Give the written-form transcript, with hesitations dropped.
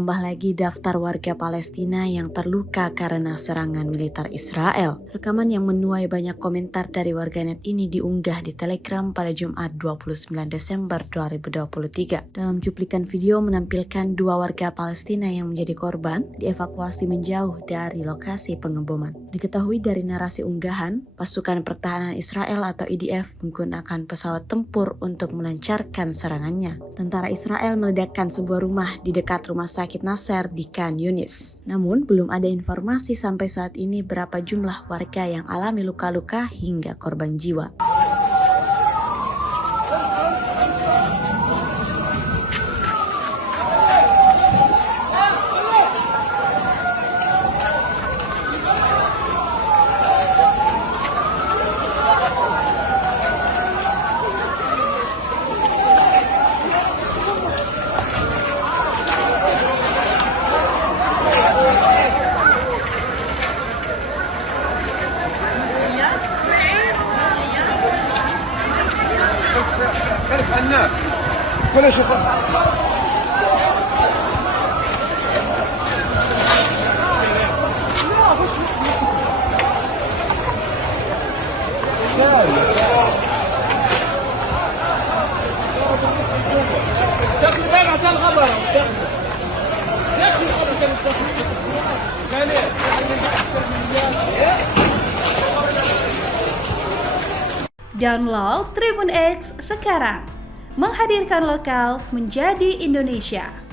Bertambah lagi daftar warga Palestina yang terluka karena serangan militer Israel. Rekaman yang menuai banyak komentar dari warganet ini diunggah di Telegram pada Jumat 29 Desember 2023. Dalam cuplikan video menampilkan dua warga Palestina yang menjadi korban dievakuasi menjauh dari lokasi pengeboman. Diketahui dari narasi unggahan, pasukan pertahanan Israel atau IDF menggunakan pesawat tempur untuk melancarkan serangannya. Tentara Israel meledakkan sebuah rumah di dekat Rumah Sakit Nasser di Khan Yunis. Namun, belum ada informasi sampai saat ini berapa jumlah warga yang alami luka-luka hingga korban jiwa. خلف الناس كل شوف Download Tribun X sekarang, menghadirkan lokal menjadi Indonesia.